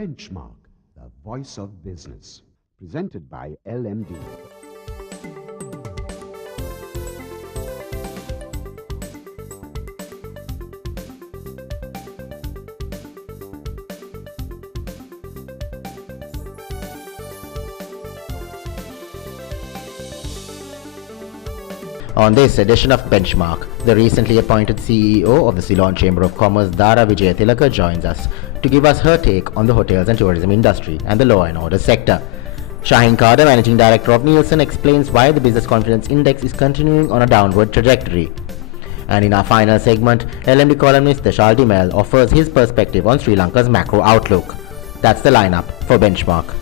Benchmark, the voice of business. Presented by LMD. On this edition of Benchmark, the recently appointed CEO of the Ceylon Chamber of Commerce, Dhara Wijayatilake, joins us to give us her take on the hotels and tourism industry and the law and order sector. Shaheen Kader, Managing Director of Nielsen, explains why the Business Confidence Index is continuing on a downward trajectory. And in our final segment, LMD columnist Deshal Dimel offers his perspective on Sri Lanka's macro outlook. That's the lineup for Benchmark.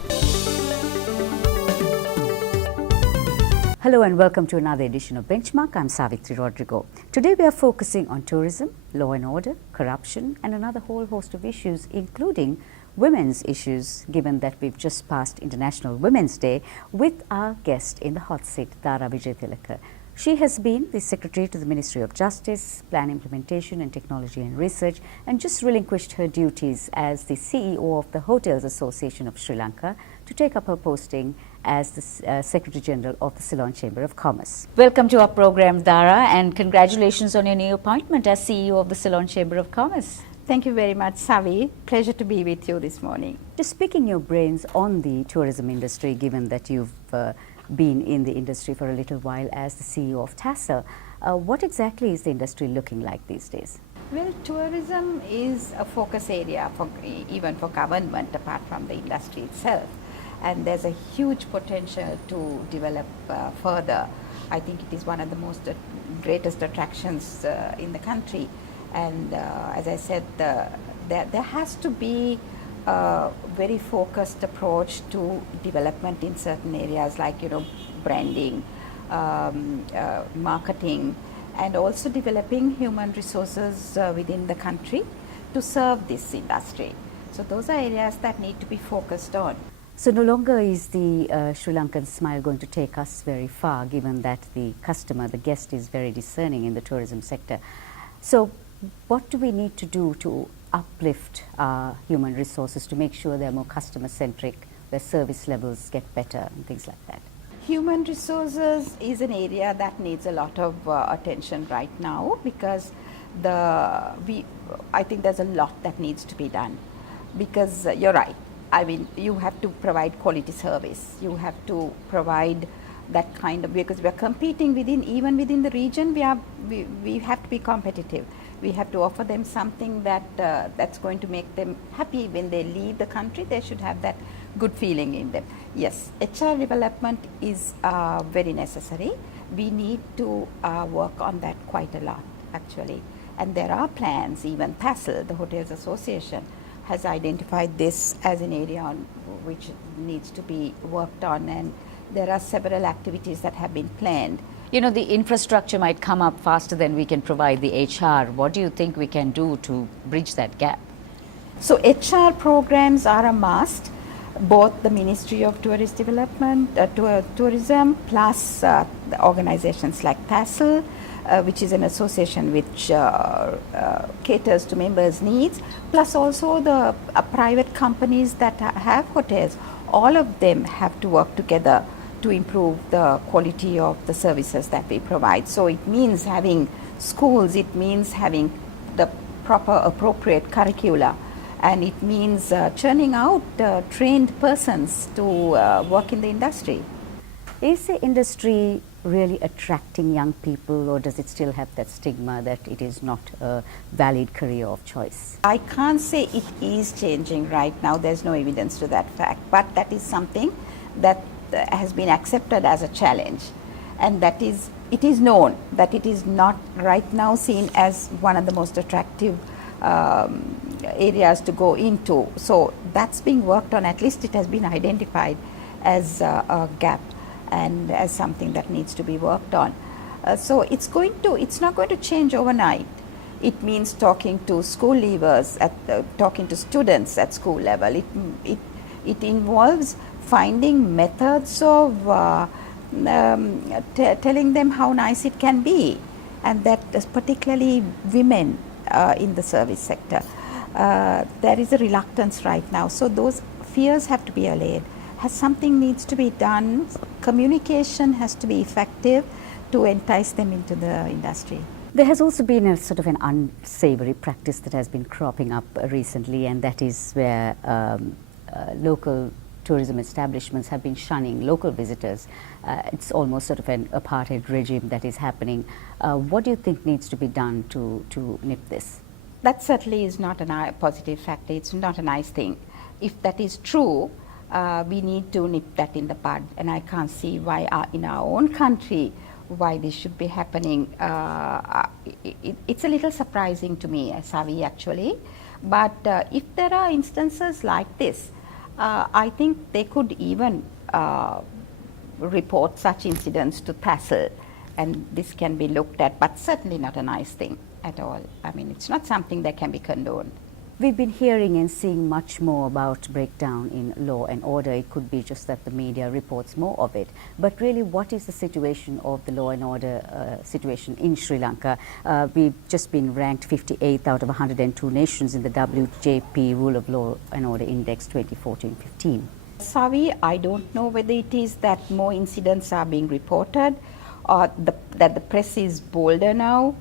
Hello and welcome to another edition of Benchmark. I'm Savitri Rodrigo. Today we are focusing on tourism, law and order, corruption and another whole host of issues, including women's issues, given that we've just passed International Women's Day, with our guest in the hot seat, Dhara Wijayatilake. She has been the Secretary to the Ministry of Justice, Plan Implementation and Technology and Research, and just relinquished her duties as the CEO of the Hotels Association of Sri Lanka to take up her posting as the Secretary General of the Ceylon Chamber of Commerce. Welcome to our program, Dhara, and congratulations on your new appointment as CEO of the Ceylon Chamber of Commerce. Thank you very much, Savi. Pleasure to be with you this morning. Just picking your brains on the tourism industry, given that you've been in the industry for a little while as the CEO of TASA, what exactly is the industry looking like these days? Well, tourism is a focus area for even for government apart from the industry itself. And there's a huge potential to develop further. I think it is one of the greatest attractions in the country. And as I said, there has to be a very focused approach to development in certain areas like, branding, marketing, and also developing human resources within the country to serve this industry. So those are areas that need to be focused on. So no longer is the Sri Lankan smile going to take us very far, given that the customer, the guest, is very discerning in the tourism sector. So what do we need to do to uplift our human resources to make sure they're more customer-centric, their service levels get better and things like that? Human resources is an area that needs a lot of attention right now because I think there's a lot that needs to be done because you're right. I mean, you have to provide quality service. You have to provide that kind of, because we are competing even within the region, we have to be competitive. We have to offer them something that's going to make them happy when they leave the country. They should have that good feeling in them. Yes, HR development is very necessary. We need to work on that quite a lot, actually. And there are plans, even TASL, the Hotels Association, has identified this as an area on which needs to be worked on, and there are several activities that have been planned. The infrastructure might come up faster than we can provide the HR. What do you think we can do to bridge that gap? So HR programs are a must. Both the Ministry of Tourist Development, Tourism, plus the organizations like TASL, which is an association which caters to members' needs, plus also the private companies that have hotels. All of them have to work together to improve the quality of the services that we provide. So it means having schools, it means having the proper appropriate curricula, and it means churning out trained persons to work in the industry. Is the industry really attracting young people, or does it still have that stigma that it is not a valid career of choice? I can't say it is changing right now. There's no evidence to that fact, but that is something that has been accepted as a challenge, and it is known that it is not right now seen as one of the most attractive areas to go into. So that's being worked on. At least it has been identified as a gap and as something that needs to be worked on. So it's not going to change overnight. It means talking to school leavers, talking to students at school level. It involves finding methods of telling them how nice it can be, and that is particularly women in the service sector. there is a reluctance right now. So those fears have to be allayed. Something needs to be done. Communication has to be effective to entice them into the industry. There has also been a sort of an unsavory practice that has been cropping up recently, and that is where local tourism establishments have been shunning local visitors. It's almost sort of an apartheid regime that is happening. What do you think needs to be done to nip this? That certainly is not a positive factor. It's not a nice thing. If that is true, we need to nip that in the bud, and I can't see why in our own country why this should be happening. It's a little surprising to me, Savi, actually. But if there are instances like this, I think they could even report such incidents to TASL, and this can be looked at, but certainly not a nice thing at all. I mean, it's not something that can be condoned. We've been hearing and seeing much more about breakdown in law and order. It could be just that the media reports more of it. But really, what is the situation of the law and order situation in Sri Lanka? We've just been ranked 58th out of 102 nations in the WJP Rule of Law and Order Index 2014-15. Savi, I don't know whether it is that more incidents are being reported or that the press is bolder now.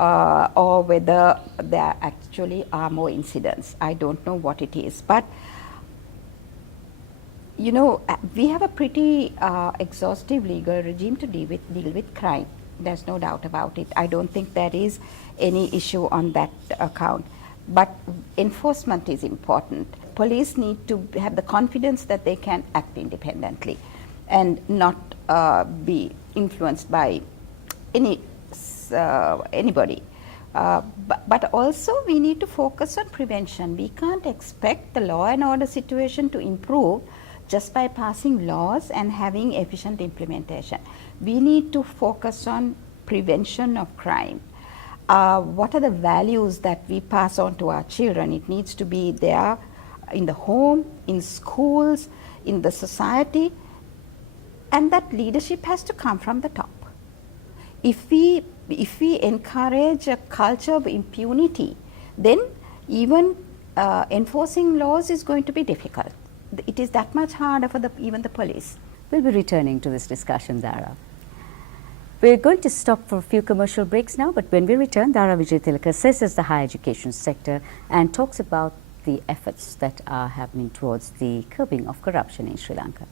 Or whether there actually are more incidents. I don't know what it is. But, you know, we have a pretty exhaustive legal regime to deal with crime. There's no doubt about it. I don't think there is any issue on that account. But enforcement is important. Police need to have the confidence that they can act independently and not be influenced by anybody. But also we need to focus on prevention. We can't expect the law and order situation to improve just by passing laws and having efficient implementation. We need to focus on prevention of crime. What are the values that we pass on to our children? It needs to be there in the home, in schools, in the society, and that leadership has to come from the top. If we encourage a culture of impunity, then even enforcing laws is going to be difficult. It is that much harder for even the police. We'll be returning to this discussion, Dhara. We're going to stop for a few commercial breaks now, but when we return, Dhara Wijayatilake assesses the higher education sector and talks about the efforts that are happening towards the curbing of corruption in Sri Lanka.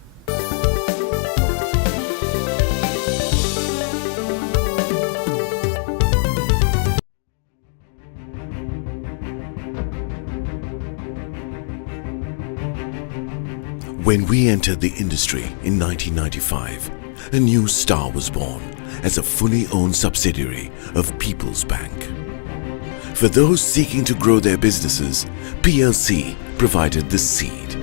When we entered the industry in 1995, a new star was born as a fully owned subsidiary of People's Bank. For those seeking to grow their businesses, PLC provided the seed.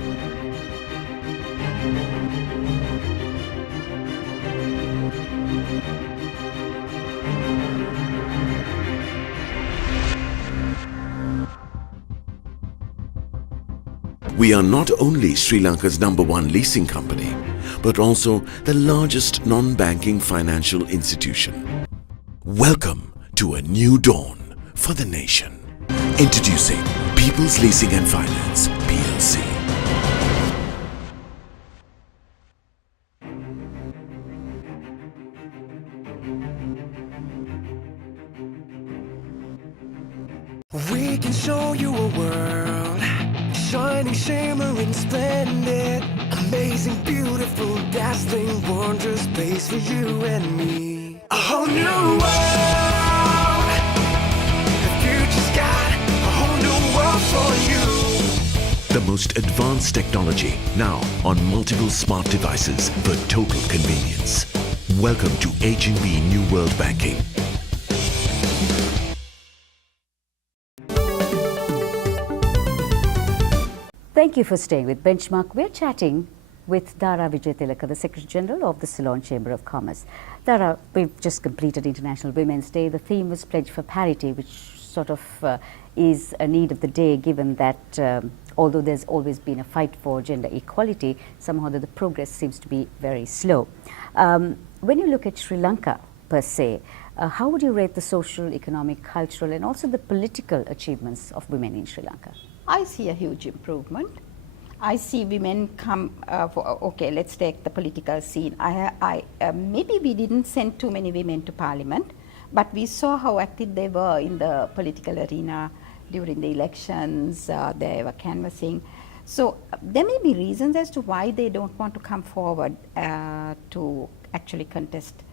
We are not only Sri Lanka's #1 leasing company, but also the largest non-banking financial institution. Welcome to a new dawn for the nation. Introducing People's Leasing and Finance, PLC. We can show you a world, shining, shimmering, splendid, amazing, beautiful, dazzling, wondrous place for you and me. A whole new world, the future's got a whole new world for you. The most advanced technology now on multiple smart devices for total convenience. Welcome to H&B New World Banking. Thank you for staying with Benchmark. We're chatting with Dhara Wijayatilake, the Secretary General of the Ceylon Chamber of Commerce. Dhara, we've just completed International Women's Day. The theme was Pledge for Parity, which sort of is a need of the day, given that although there's always been a fight for gender equality, somehow the progress seems to be very slow. When you look at Sri Lanka per se, how would you rate the social, economic, cultural and also the political achievements of women in Sri Lanka? I see a huge improvement. I see women come, okay, let's take the political scene. Maybe we didn't send too many women to parliament, but we saw how active they were in the political arena during the elections. They were canvassing. So there may be reasons as to why they don't want to come forward to actually contest.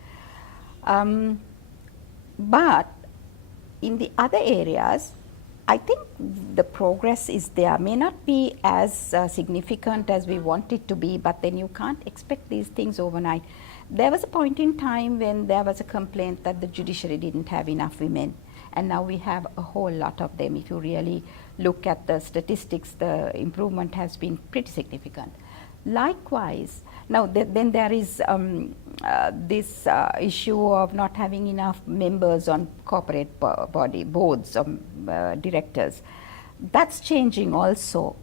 But in the other areas, I think the progress is there. May not be as significant as we want it to be, but then you can't expect these things overnight. There was a point in time when there was a complaint that the judiciary didn't have enough women, and now we have a whole lot of them. If you really look at the statistics, the improvement has been pretty significant. Likewise, now then there is this issue of not having enough members on corporate body boards of directors. That's changing also.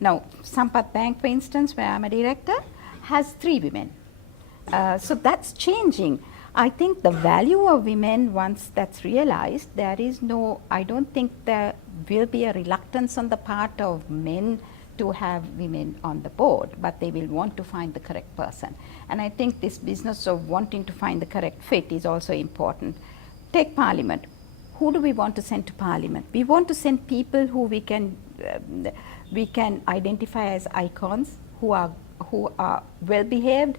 Now, Sampath Bank, for instance, where I'm a director, has 3 women. So that's changing. I think the value of women, once that's realized, I don't think there will be a reluctance on the part of men to have women on the board, but they will want to find the correct person. And I think this business of wanting to find the correct fit is also important. Take parliament. Who do we want to send to parliament? We want to send people who we can identify as icons, who are well behaved,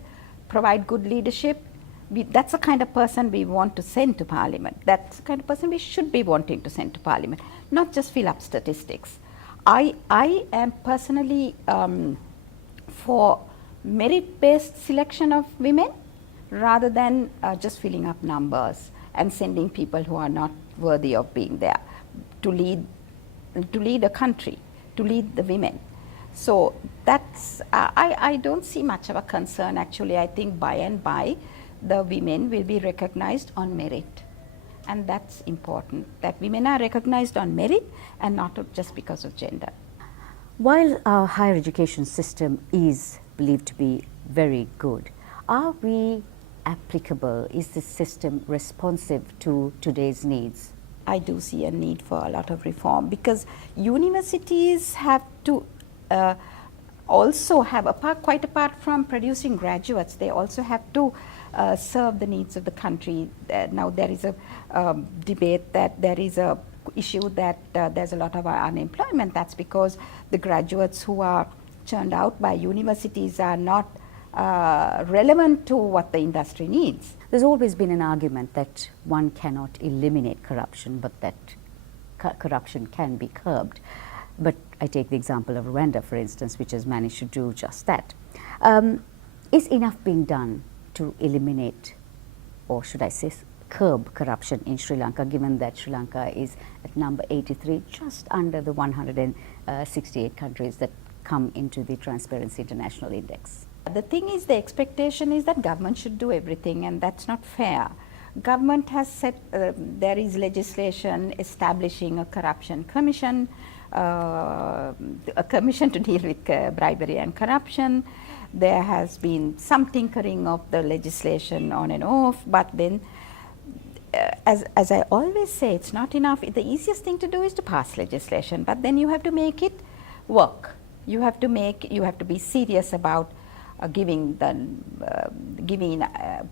provide good leadership. That's the kind of person we want to send to parliament. That's the kind of person we should be wanting to send to parliament, not just fill up statistics. I am personally for merit-based selection of women rather than just filling up numbers and sending people who are not worthy of being there to lead a country, to lead the women. So that's I don't see much of a concern actually. I think by and by the women will be recognized on merit. And that's important, that women are recognized on merit and not just because of gender. While our higher education system is believed to be very good, are we applicable? Is this system responsive to today's needs? I do see a need for a lot of reform, because universities have to also have, quite apart from producing graduates, they also have to serve the needs of the country. Now there is a debate that there is a issue that there's a lot of unemployment. That's because the graduates who are churned out by universities are not relevant to what the industry needs. There's always been an argument that one cannot eliminate corruption, but that corruption can be curbed. But I take the example of Rwanda, for instance, which has managed to do just that. Is enough being done to eliminate, or should I say curb, corruption in Sri Lanka, given that Sri Lanka is at number 83, just under the 168 countries that come into the Transparency International Index? The thing is, the expectation is that government should do everything, and that's not fair. Government has said there is legislation establishing a corruption commission, a commission to deal with bribery and corruption. There has been some tinkering of the legislation on and off, but then as I always say, it's not enough. The easiest thing to do is to pass legislation, but then you have to make it work. You have to be serious about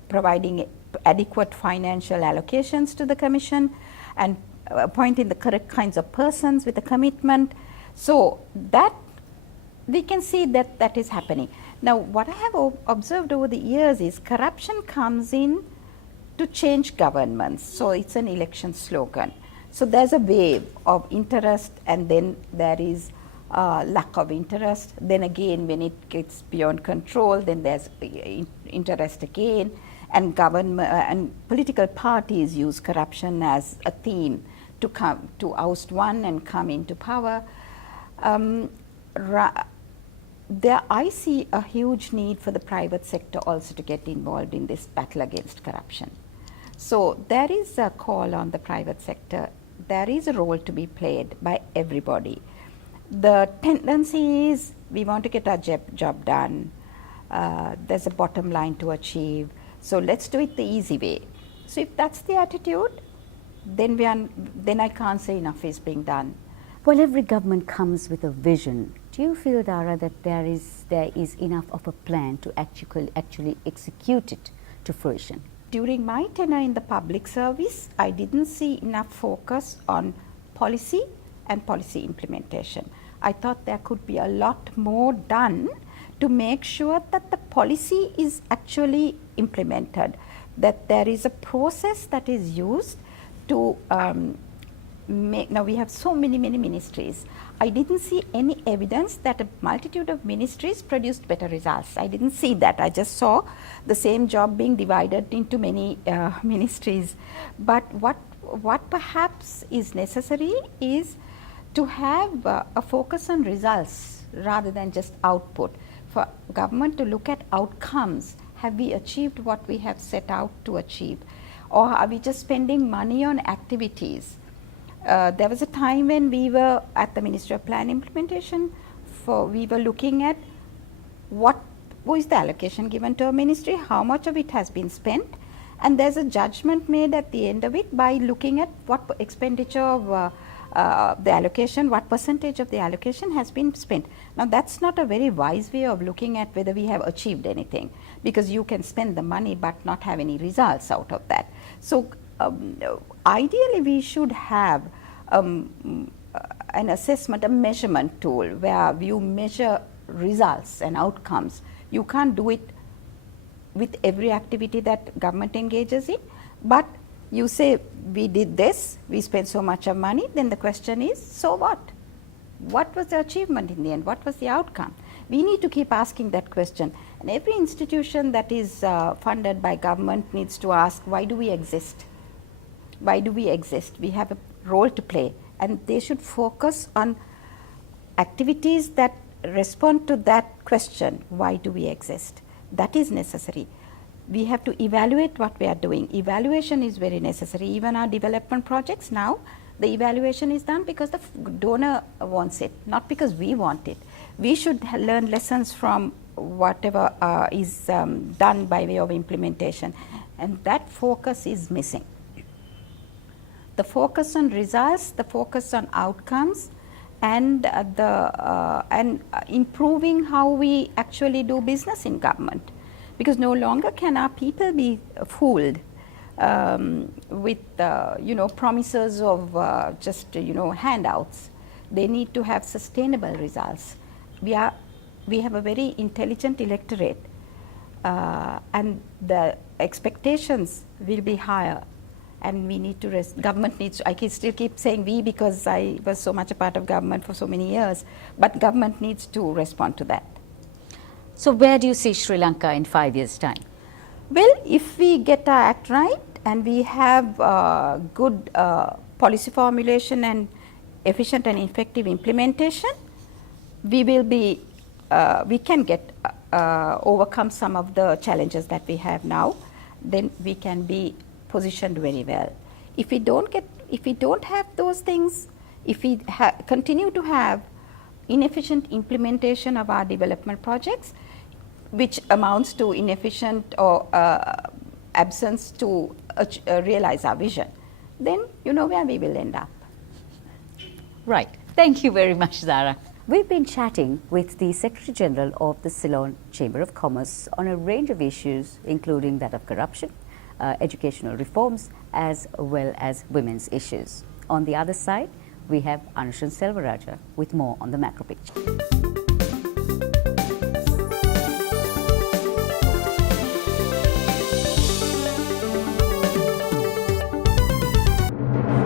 providing adequate financial allocations to the commission and appointing the correct kinds of persons with a commitment. So that we can see that is happening. Now, what I have observed over the years is corruption comes in to change governments. So it's an election slogan. So there's a wave of interest, and then there is lack of interest. Then again, when it gets beyond control, then there's interest again. And government and political parties use corruption as a theme to oust one and come into power. I see a huge need for the private sector also to get involved in this battle against corruption. So there is a call on the private sector. There is a role to be played by everybody. The tendency is we want to get our job done. There's a bottom line to achieve. So let's do it the easy way. So if that's the attitude, then I can't say enough is being done. Well, every government comes with a vision. Do you feel, Dhara, that there is enough of a plan to actually execute it to fruition? During my tenure in the public service, I didn't see enough focus on policy and policy implementation. I thought there could be a lot more done to make sure that the policy is actually implemented, that there is a process that is used to now we have so many ministries. I didn't see any evidence that a multitude of ministries produced better results. I didn't see that. I just saw the same job being divided into many ministries. But what perhaps is necessary is to have a focus on results rather than just output. For government to look at outcomes. Have we achieved what we have set out to achieve? Or are we just spending money on activities? There was a time when we were at the Ministry of Plan Implementation, we were looking at what is the allocation given to a ministry, how much of it has been spent, and there's a judgment made at the end of it by looking at what expenditure of the allocation, what percentage of the allocation has been spent. Now that's not a very wise way of looking at whether we have achieved anything, because you can spend the money but not have any results out of that. So ideally we should have an assessment, a measurement tool where you measure results and outcomes. You can't do it with every activity that government engages in, but you say we did this, we spent so much of money, then the question is, so what? What was the achievement in the end? What was the outcome? We need to keep asking that question. And every institution that is funded by government needs to ask, why do we exist? Why do we exist? We have a role to play, and they should focus on activities that respond to that question, why do we exist? That is necessary. We have to evaluate what we are doing. Evaluation is very necessary. Even our development projects now, the evaluation is done because the donor wants it, not because we want it. We should learn lessons from whatever is done by way of implementation, and that focus is missing. The focus on results, the focus on outcomes, and improving how we actually do business in government, because no longer can our people be fooled with promises of just handouts. They need to have sustainable results. We have a very intelligent electorate, and the expectations will be higher. And we need to government needs to, I still keep saying we because I was so much a part of government for so many years, but government needs to respond to that. So where do you see Sri Lanka in 5 years' time? Well, if we get our act right and we have good policy formulation and efficient and effective implementation, we will be, we can get overcome some of the challenges that we have now. Then we can be positioned very well. If we don't have those things, if we continue to have inefficient implementation of our development projects, which amounts to inefficient or absence to realize our vision, then you know where we will end up. Right. Thank you very much, Dhara. We've been chatting with the Secretary General of the Ceylon Chamber of Commerce on a range of issues, including that of corruption, educational reforms, as well as women's issues. On the other side, we have Anushan Selvaraja with more on the macro picture.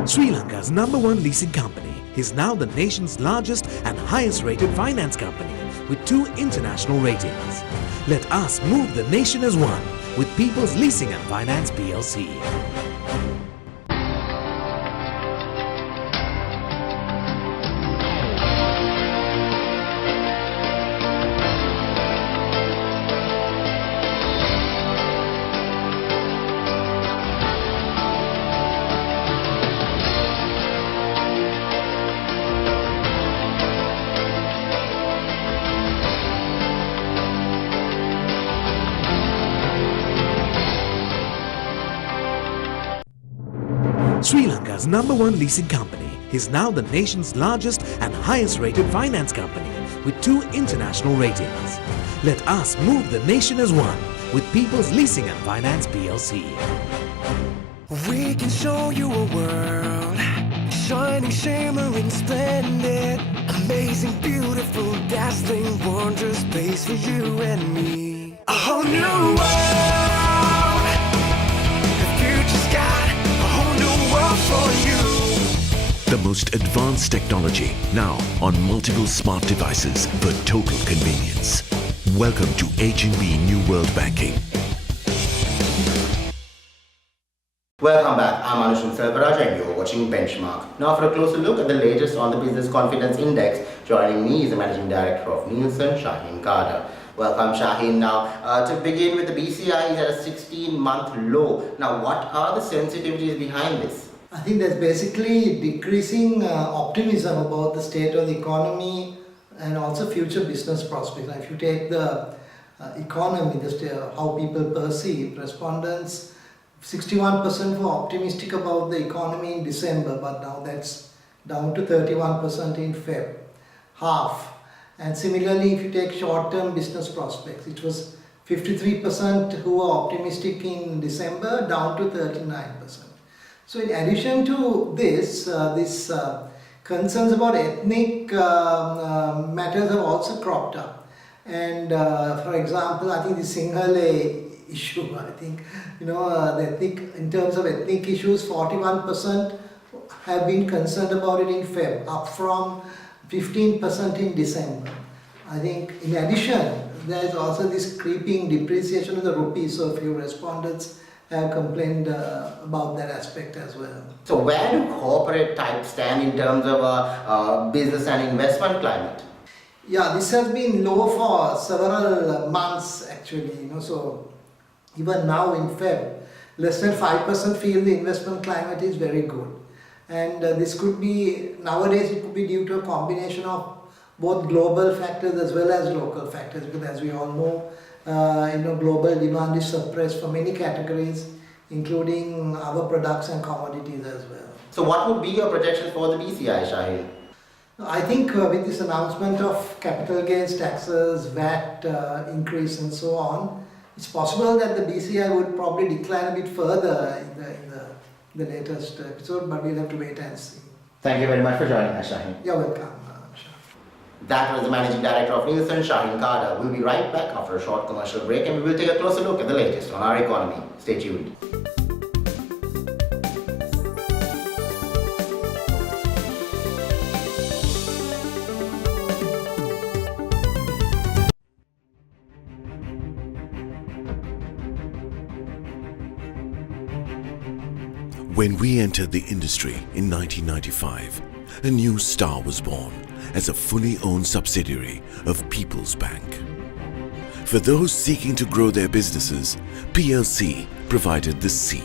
Sri Lanka's #1 leasing company is now the nation's largest and highest rated finance company with 2 international ratings. Let us move the nation as one with People's Leasing and Finance PLC. Sri Lanka's #1 leasing company is now the nation's largest and highest rated finance company with 2 international ratings. Let us move the nation as one with People's Leasing and Finance PLC. We can show you a world, shining, shimmering, splendid, amazing, beautiful, dazzling, wondrous space for you and me. A whole new world, the future's got a whole new world for you. The most advanced technology now on multiple smart devices for total convenience. Welcome to H&B New World Banking. Welcome back. I'm Anushan Selvaraj and you're watching Benchmark. Now for a closer look at the latest on the Business Confidence Index, joining me is the Managing Director of Nielsen, Shaheen Kader. Welcome Shaheen. Now to begin with, the BCI is at a 16-month low. Now what are the sensitivities behind this? I think there's basically decreasing optimism about the state of the economy and also future business prospects. Now, if you take the economy, how people perceive, respondents, 61% were optimistic about the economy in December, but now that's down to 31% in Feb, half. And similarly, if you take short-term business prospects, it was 53% who were optimistic in December, down to 39%. So in addition to this, concerns about ethnic matters have also cropped up. And for example, I think the Sinhala issue, I think, in terms of ethnic issues, 41% have been concerned about it in Feb, up from 15% in December. I think in addition, there is also this creeping depreciation of the rupee, so a few respondents have complained about that aspect as well. So where do corporate types stand in terms of business and investment climate? Yeah, this has been low for several months actually. So even now in Feb, less than 5% feel the investment climate is very good. And this could be, nowadays it could be due to a combination of both global factors as well as local factors, because as we all know, global demand is suppressed for many categories, including our products and commodities as well. So what would be your projections for the BCI, Shaheen? I think with this announcement of capital gains taxes, VAT increase and so on, it's possible that the BCI would probably decline a bit further in the latest episode, but we'll have to wait and see. Thank you very much for joining us, Shaheen. You're welcome. That was the Managing Director of Nielsen, Shaheen Kader. We'll be right back after a short commercial break and we will take a closer look at the latest on our economy. Stay tuned. When we entered the industry in 1995, a new star was born as a fully owned subsidiary of People's Bank. For those seeking to grow their businesses, PLC provided the seed.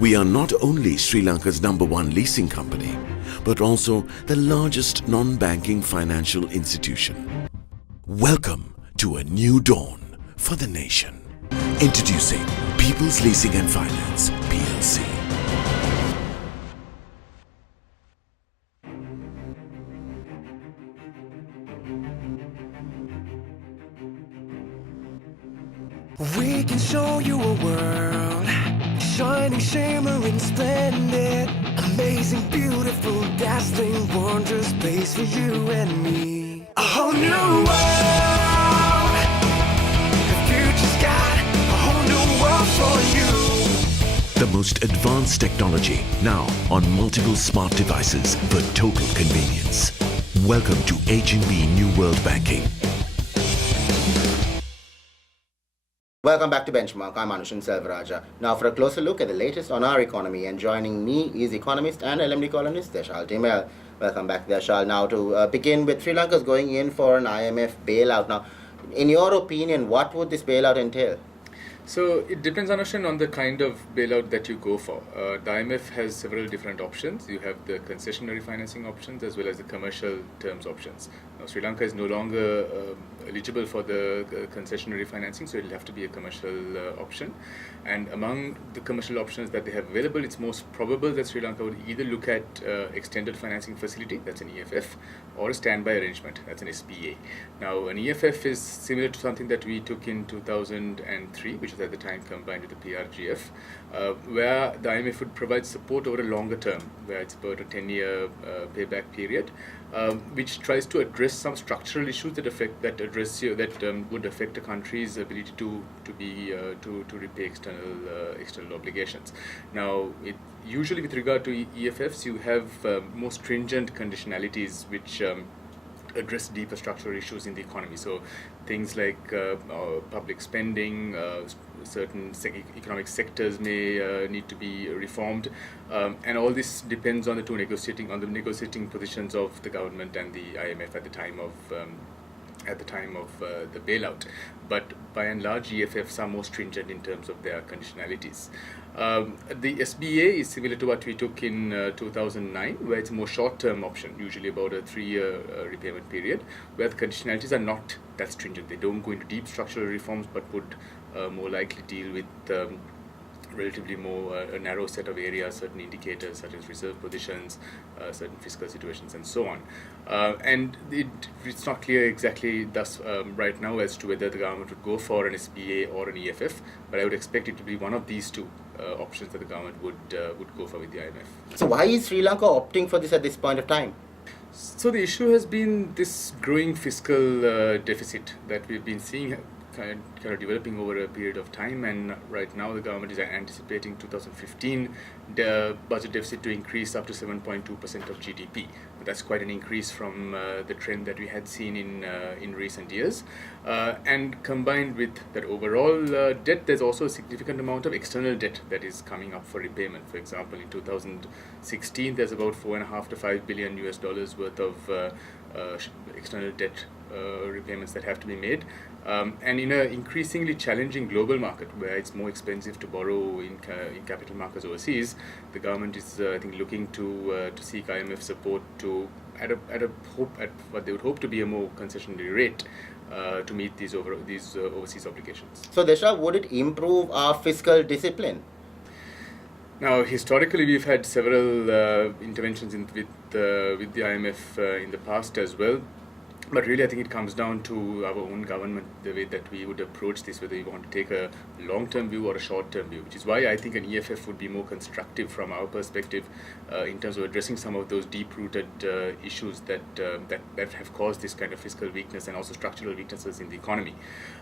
We are not only Sri Lanka's #1 leasing company, but also the largest non-banking financial institution. Welcome to a new dawn for the nation. Introducing People's Leasing and Finance, PLC. We can show you a world, shining, shimmering, splendid, amazing, beautiful, dazzling, wondrous space for you and me. A whole new world, the future's got a whole new world for you. The most advanced technology now on multiple smart devices for total convenience. Welcome to H&B New World Banking. Welcome back to Benchmark. I'm Anushan Selvaraj. Now for a closer look at the latest on our economy, and joining me is economist and LMD columnist Deshal Timel. Welcome back, Deshal. Now to begin with, Sri Lanka is going in for an IMF bailout. Now, in your opinion, what would this bailout entail? So it depends, Anushan, on the kind of bailout that you go for. The IMF has several different options. You have the concessionary financing options as well as the commercial terms options. Now, Sri Lanka is no longer eligible for the concessionary financing, so it will have to be a commercial option. And among the commercial options that they have available, it's most probable that Sri Lanka would either look at extended financing facility, that's an EFF, or a standby arrangement, that's an SPA. Now, an EFF is similar to something that we took in 2003, which was at the time combined with the PRGF, where the IMF would provide support over a longer term, where it's about a 10-year payback period, which tries to address some structural issues that would affect a country's ability to repay external obligations. Now, usually with regard to EFFs, you have more stringent conditionalities which address deeper structural issues in the economy. So things like public spending, certain economic sectors may need to be reformed, and all this depends on the negotiating positions of the government and the IMF at the time of the bailout. But by and large, EFFs are more stringent in terms of their conditionalities. The SBA is similar to what we took in 2009, where it's a more short-term option, usually about a 3-year repayment period, where the conditionalities are not that stringent. They don't go into deep structural reforms, but would more likely deal with relatively more a narrow set of areas, certain indicators such as reserve positions, certain fiscal situations, and so on. And it's not clear exactly thus right now as to whether the government would go for an SBA or an EFF, but I would expect it to be one of these two options that the government would go for with the IMF. So why is Sri Lanka opting for this at this point of time? So the issue has been this growing fiscal deficit that we've been seeing kind of developing over a period of time, and right now the government is anticipating 2015 the budget deficit to increase up to 7.2% of GDP. That's quite an increase from the trend that we had seen in recent years. And combined with that overall debt, there's also a significant amount of external debt that is coming up for repayment. For example, in 2016, there's about $4.5 to $5 billion worth of external debt repayments that have to be made. And in an increasingly challenging global market where it's more expensive to borrow in capital markets overseas, the government is, I think, looking to seek IMF support to at what they would hope to be a more concessionary rate to meet these overseas obligations. So, Desha, would it improve our fiscal discipline? Now, historically, we've had several interventions with the IMF in the past as well. But really, I think it comes down to our own government, the way that we would approach this, whether we want to take a long-term view or a short-term view, which is why I think an EFF would be more constructive from our perspective in terms of addressing some of those deep-rooted issues that have caused this kind of fiscal weakness and also structural weaknesses in the economy.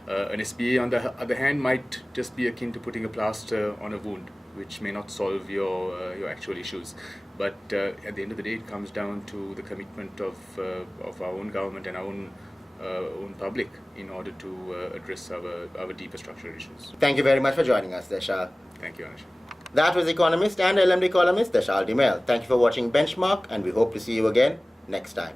An SBA, on the other hand, might just be akin to putting a plaster on a wound, which may not solve your actual issues. But at the end of the day, it comes down to the commitment of our own government and our own public in order to address our deeper structural issues. Thank you very much for joining us, Desha. Thank you, Anish. That was economist and LMD columnist Desha Dimel. Thank you for watching Benchmark, and we hope to see you again next time.